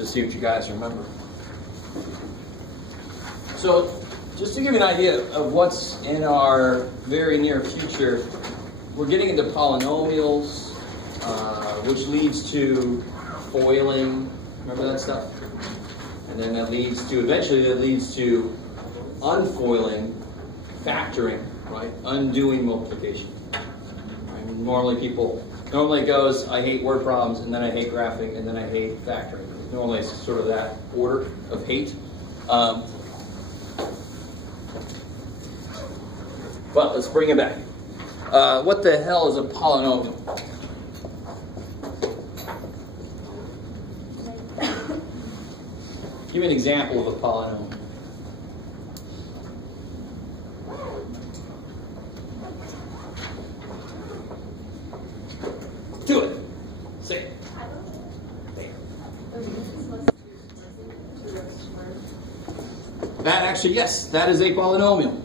to see what you guys remember. So, just to give you an idea of what's in our very near future, we're getting into polynomials, which leads to foiling. Remember that stuff? And then that leads to, eventually that leads to unfoiling, factoring, right? Undoing multiplication. Right? Normally it goes, I hate word problems, and then I hate graphing, and then I hate factoring. Normally it's sort of that order of hate. But let's bring it back. What the hell is a polynomial? Give me an example of a polynomial. Do it. Say it. That actually, yes, that is a polynomial.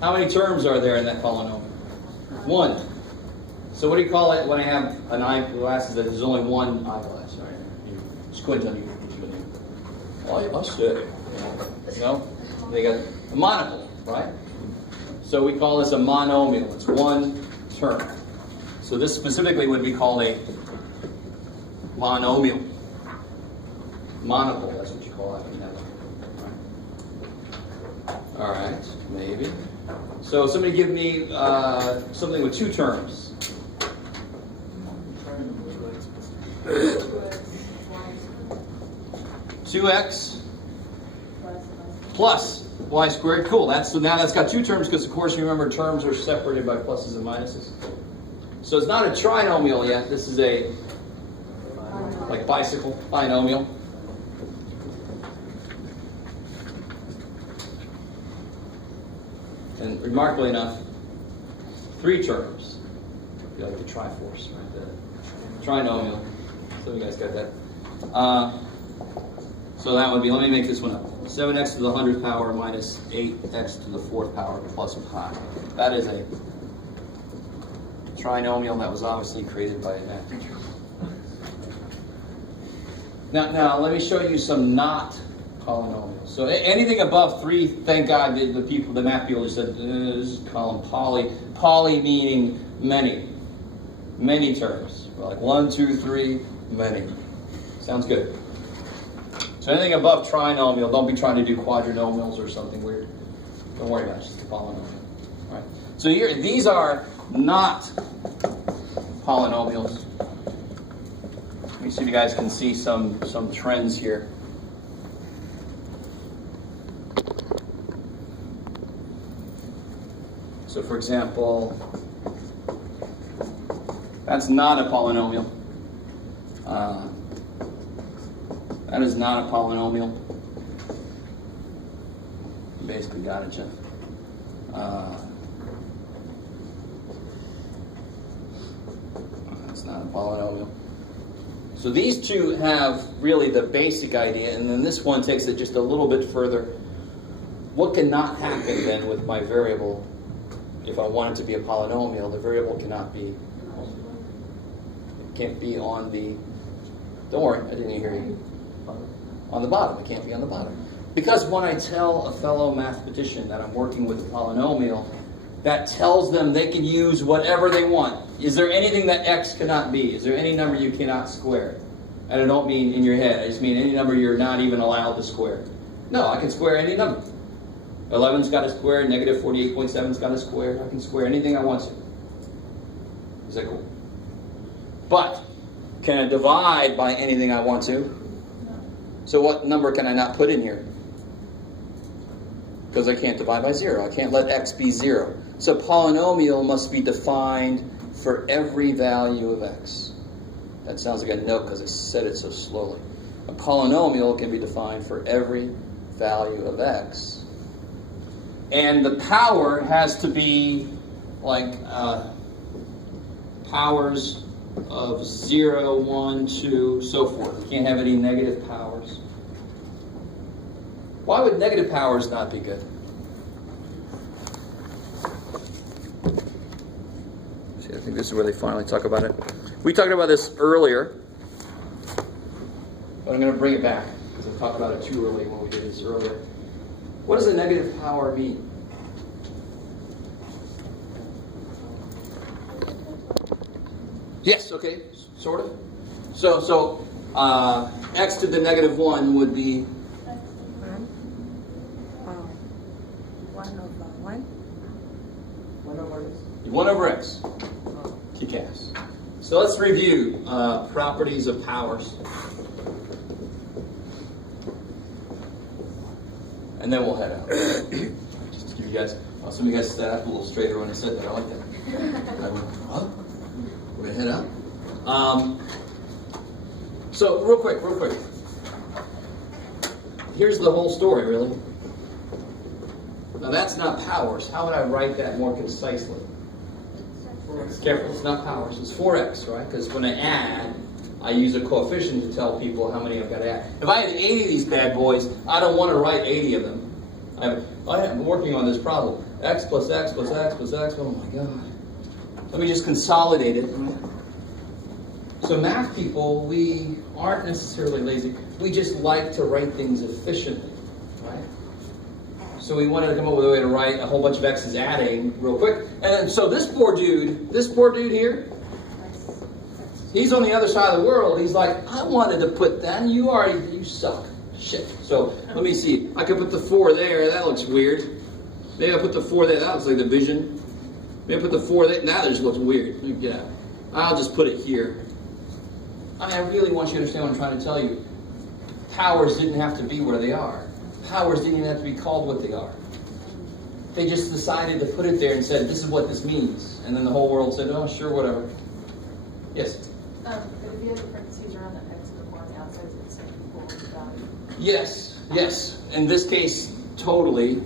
How many terms are there in that polynomial? One. So what do you call it when I have an eyeglass that there's only one eyeglass, right? You squint on you. Oh, I should. No? They got a monocle, right? So we call this a monomial. It's one term. So this specifically would be called a monomial. Monocle, that's what you call it. All right, maybe. So somebody give me something with two terms. Two x plus y squared. Cool. So now that's got two terms because, of course, you remember terms are separated by pluses and minuses. So it's not a trinomial yet. This is a like bicycle binomial. And remarkably enough, three terms. You like the triforce, right? The trinomial. So you guys got that. So that would be, let me make this one up. 7x to the 100th power minus 8x to the 4th power plus pi. That is a trinomial that was obviously created by a math teacher. Now let me show you some not polynomials. So anything above 3, thank God the math people just said, this is call them poly. Poly meaning many. Many terms. Like 1, 2, 3, many. Sounds good. So anything above trinomial, don't be trying to do quadrinomials or something weird. Don't worry about it, just a polynomial. All right. So here, these are not polynomials. Let me see if you guys can see some trends here. So for example, that's not a polynomial. That is not a polynomial. You basically got it, Jeff. That's not a polynomial. So these two have really the basic idea, and then this one takes it just a little bit further. What cannot happen then with my variable? If I want it to be a polynomial, the variable cannot be, it can't be on the, don't worry, I didn't hear you. On the bottom, it can't be on the bottom. Because when I tell a fellow mathematician that I'm working with a polynomial, that tells them they can use whatever they want. Is there anything that x cannot be? Is there any number you cannot square? And I don't mean in your head, I just mean any number you're not even allowed to square. No, I can square any number. 11's got a square, negative 48.7's got a square. I can square anything I want to. Is that cool? But, can I divide by anything I want to? So what number can I not put in here? Because I can't divide by 0. I can't let x be 0. So polynomial must be defined for every value of x. That sounds like a note because I said it so slowly. A polynomial can be defined for every value of x. And the power has to be like powers of 0, 1, 2, so forth. You can't have any negative powers. Why would negative powers not be good? See, I think this is where they finally talk about it. We talked about this earlier. but I'm going to bring it back because I talked about it too early when we did this earlier. What does a negative power mean? Yes, okay, sort of. So x to the negative 1 would be 1 over x. Kick-ass. So let's review properties of powers. And then we'll head out. Just to give you guys, some of you guys sat up a little straighter when I said that. I like that. I went, huh? We're going to head out? So real quick. Here's the whole story, really. Now that's not powers. How would I write that more concisely? Careful, it's not powers. It's 4x, right? Because when I add, I use a coefficient to tell people how many I've got to add. If I had 80 of these bad boys, I don't want to write 80 of them. I'm working on this problem. X plus x plus x plus x. Oh my God. Let me just consolidate it. So math people, we aren't necessarily lazy. We just like to write things efficiently, right? So we wanted to come up with a way to write a whole bunch of x's adding real quick. And then, so this poor dude here, he's on the other side of the world. He's like, I wanted to put that, you suck. Shit. So let me see. I could put the 4 there. That looks weird. Maybe I put the 4 there. That looks like division. Maybe I put the 4 there. Now that just looks weird. Let me get out. I'll just put it here. I really want you to understand what I'm trying to tell you. Powers didn't have to be where they are. Powers didn't even have to be called what they are. They just decided to put it there and said, this is what this means. And then the whole world said, oh, sure, whatever. Yes? But if you have the parentheses around the x before and the outside, it's equal to the value. Yes. In this case, totally.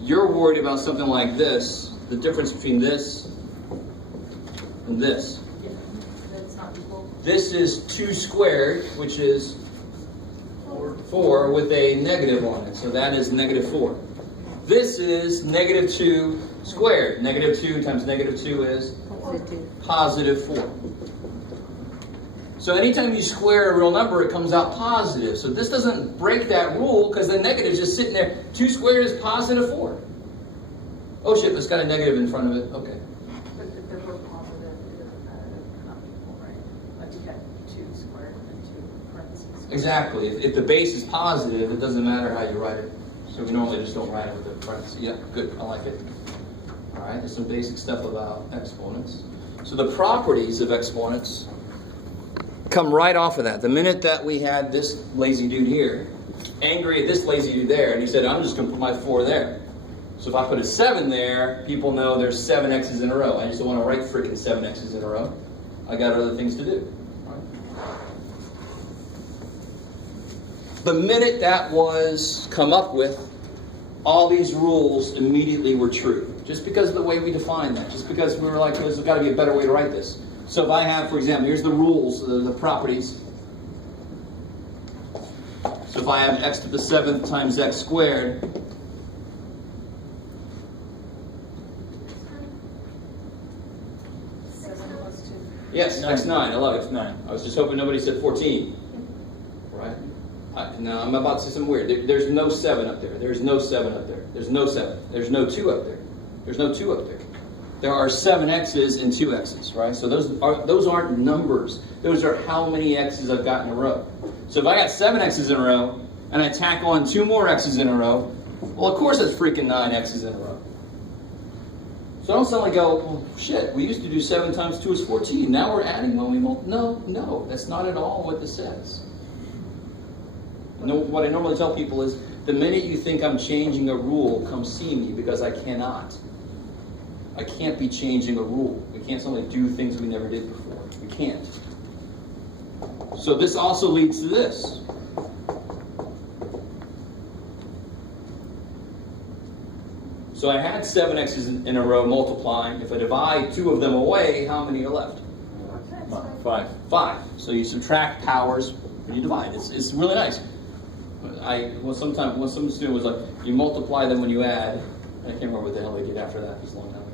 You're worried about something like this, the difference between this and this. Yeah, that's not equal. This is 2 squared, which is 4 with a negative on it. So that is negative 4. This is negative 2 squared. Negative 2 times negative 2 is positive 4. So anytime you square a real number, it comes out positive. So this doesn't break that rule because the negative is just sitting there. 2 squared is positive 4. Oh shit, it's got a negative in front of it. Okay. But if they're both positive, it doesn't matter. They're not equal, right? Like you got 2 squared and then 2 parentheses. Exactly. If the base is positive, it doesn't matter how you write it. So we normally just don't write it with the parentheses. Yeah, good. I like it. All right, there's some basic stuff about exponents. So the properties of exponents come right off of that. The minute that we had this lazy dude here, angry at this lazy dude there, and he said, I'm just going to put my 4 there. So if I put a 7 there, people know there's 7 x's in a row. I just don't want to write freaking 7 x's in a row. I got other things to do. Right? The minute that was come up with, all these rules immediately were true. Just because of the way we defined that. Just because we were like, there's got to be a better way to write this. So if I have, for example, here's the rules, the properties. So if I have x to the 7th times x squared, yes, x 9. I love it. 9. I was just hoping nobody said 14. Right? Now I'm about to say something weird. There's no 7 up there. There's no 7 up there. There's no 7. There's no 2 up there. There's no 2 up there. There are 7 x's and 2 x's, right? So those aren't numbers. Those are how many x's I've got in a row. So if I got 7 x's in a row, and I tack on 2 more x's in a row, well, of course that's freaking 9 x's in a row. So don't suddenly go, well, shit, we used to do 7 times 2 is 14. Now we're adding when we multiply. No, that's not at all what this says. What I normally tell people is, the minute you think I'm changing a rule, come see me, because I cannot. I can't be changing a rule. We can't suddenly do things we never did before. We can't. So this also leads to this. So I had 7 x's in a row multiplying. If I divide 2 of them away, how many are left? 5. So you subtract powers when you divide. It's really nice. What some student was like, you multiply them when you add. I can't remember what the hell they did after that. It was a long time ago.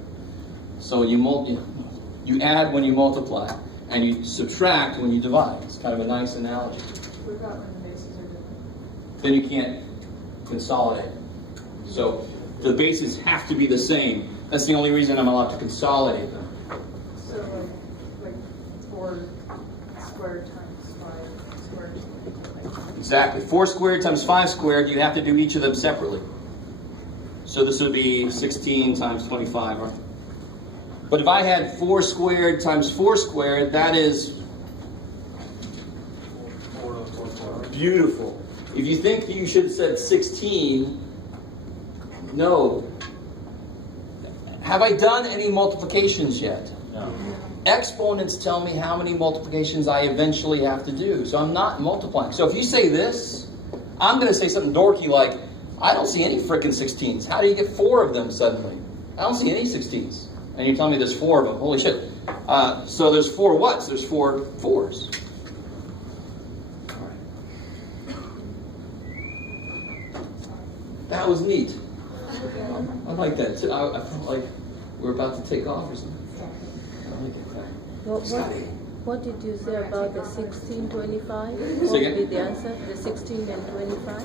So you add when you multiply. and you subtract when you divide. It's kind of a nice analogy. What about when the bases are different? Then you can't consolidate. So the bases have to be the same. That's the only reason I'm allowed to consolidate them. So like 4 squared times 5 squared. Exactly. 4 squared times 5 squared, you have to do each of them separately. So this would be 16 times 25, right? But if I had 4 squared times 4 squared, that is beautiful. If you think you should have said 16, no. Have I done any multiplications yet? No. Exponents tell me how many multiplications I eventually have to do. So I'm not multiplying. So if you say this, I'm going to say something dorky like, I don't see any frickin' 16s. How do you get 4 of them suddenly? I don't see any 16s. And you tell me there's 4 of them. Holy shit. So there's 4 whats? There's 4 4s. That was neat. I like that too. I felt like we're about to take off or something. I like it. What did you say about the 16, 25? What Say again? would be the answer? The 16 and 25?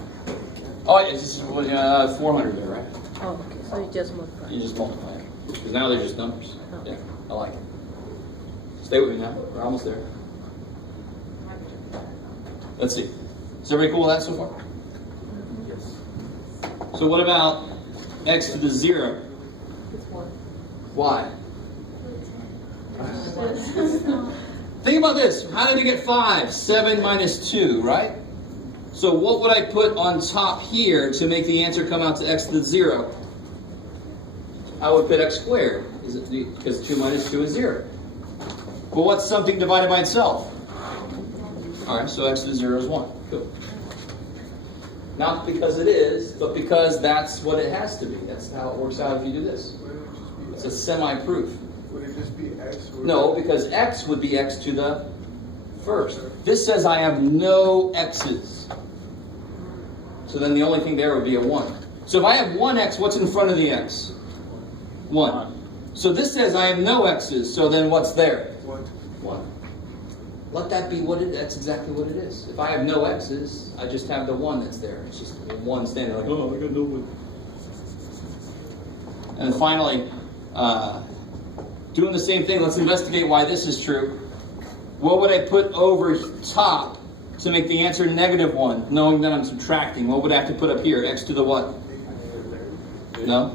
Oh, it's just 400 there, right? Oh, okay. So you just multiply. You just multiply it. Because now they're just numbers. Oh. Yeah, I like it. Stay with me now. We're almost there. Let's see. Is everybody cool with that so far? Yes. So what about x to the 0? Why? Think about this. How did I get 5? 7 minus 2, right? So what would I put on top here to make the answer come out to x to the 0? I would put x squared, because 2 minus 2 is 0. Well, what's something divided by itself? All right, so x to the 0 is 1. Cool. Not because it is, but because that's what it has to be. That's how it works out if you do this. It's a semi-proof. Would it just be x? No, because x would be x to the first. This says I have no x's. So then the only thing there would be a 1. So if I have 1x, what's in front of the x? 1. So this says I have no x's, so then what's there? 1. Let that be what it is. That's exactly what it is. If I have no x's, I just have the 1 that's there. It's just 1 standing like, oh, I got no 1. And then finally, doing the same thing, let's investigate why this is true. What would I put over top to make the answer -1, knowing that I'm subtracting? What would I have to put up here? X to the what? No?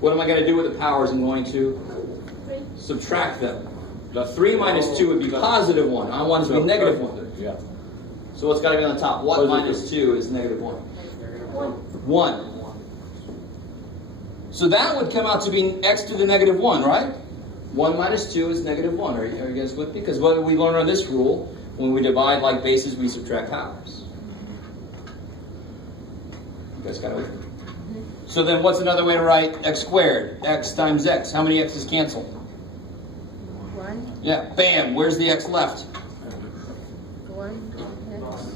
What am I going to do with the powers? I'm going to subtract them. The 3 minus 2 would be +1. I want it to be -1. Yeah. So what's got to be on the top? What minus 2 is -1? 1. So that would come out to be x to the -1, right? 1 minus 2 is -1. Are you guys with me? Because what do we learn on this rule? When we divide like bases, we subtract powers. You guys got it with me? So then what's another way to write x squared? X times x. How many x's cancel? 1. Yeah, bam. Where's the x left? 1.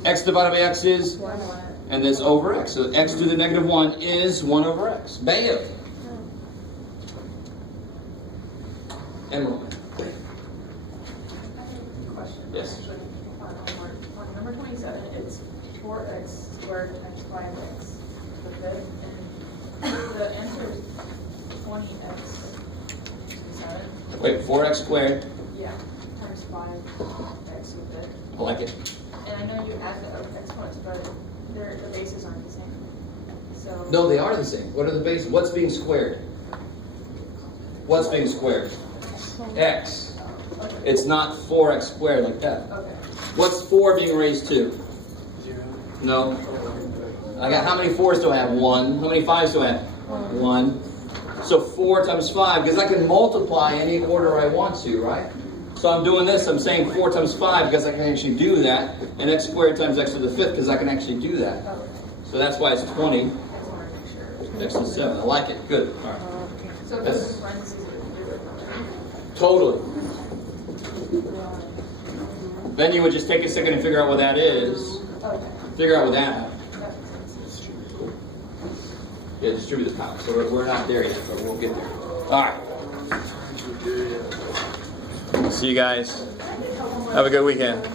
X divided by x is? 1. And this over x. So x to the -1 is 1 over x. Bam. Emerald. Question. Yes. Actually, on number 27, it's 4x squared times 5x. The fifth, and the answer is 20x. 7. Wait, 4x squared. Yeah, times 5x with it. I like it. And I know you add the exponents, but the bases aren't the same. So No, they are the same. What are the bases? What's being squared? What's being squared? X. Okay. It's not 4x squared like that. Okay. What's 4 being raised to? No. I got, how many 4s do I have? 1. How many 5s do I have? 1. So 4 times 5, because I can multiply any order I want to, right? So I'm doing this, I'm saying 4 times 5 because I can actually do that, and x squared times x to the 5th because I can actually do that. Okay. So that's why it's 20, I just wanted to make sure. x to the 7. I like it. Good. All right. So if That's- it's in parentheses, it would do it. Totally. Then you would just take a second and figure out what that is. Okay. Figure out what that. That makes sense. Yeah, distribute the power. So we're not there yet, but we'll get there. All right. See you guys. Have a good weekend.